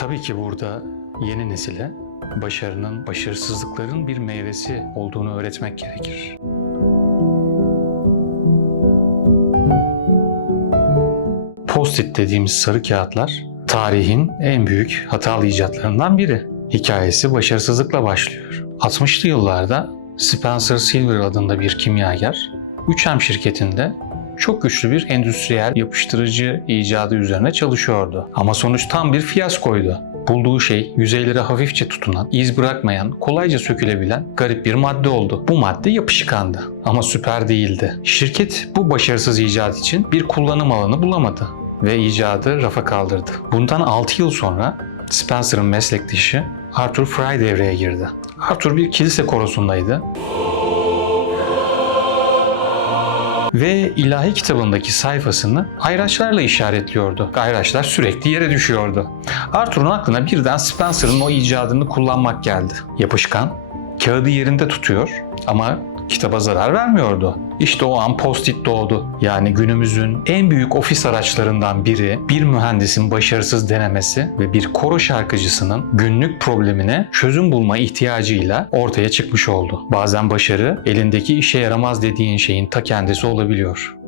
Tabii ki burada yeni nesile başarının, başarısızlıkların bir meyvesi olduğunu öğretmek gerekir. Post-it dediğimiz sarı kağıtlar tarihin en büyük hatalı icatlarından biri. Hikayesi başarısızlıkla başlıyor. 60'lı yıllarda Spencer Silver adında bir kimyager 3M şirketinde çok güçlü bir endüstriyel yapıştırıcı icadı üzerine çalışıyordu. Ama sonuç tam bir fiyaskoydu. Bulduğu şey yüzeylere hafifçe tutunan, iz bırakmayan, kolayca sökülebilen garip bir madde oldu. Bu madde yapışkandı ama süper değildi. Şirket bu başarısız icat için bir kullanım alanı bulamadı ve icadı rafa kaldırdı. Bundan 6 yıl sonra Spencer'ın meslektaşı Arthur Fry devreye girdi. Arthur bir kilise korosundaydı ve ilahi kitabındaki sayfasını ayraçlarla işaretliyordu. Ayraçlar sürekli yere düşüyordu. Arthur'un aklına birden Spencer'ın o icadını kullanmak geldi. Yapışkan, kağıdı yerinde tutuyor ama kitaba zarar vermiyordu. İşte o an Post-it doğdu. Yani günümüzün en büyük ofis araçlarından biri bir mühendisin başarısız denemesi ve bir koro şarkıcısının günlük problemine çözüm bulma ihtiyacıyla ortaya çıkmış oldu. Bazen başarı elindeki işe yaramaz dediğin şeyin ta kendisi olabiliyor.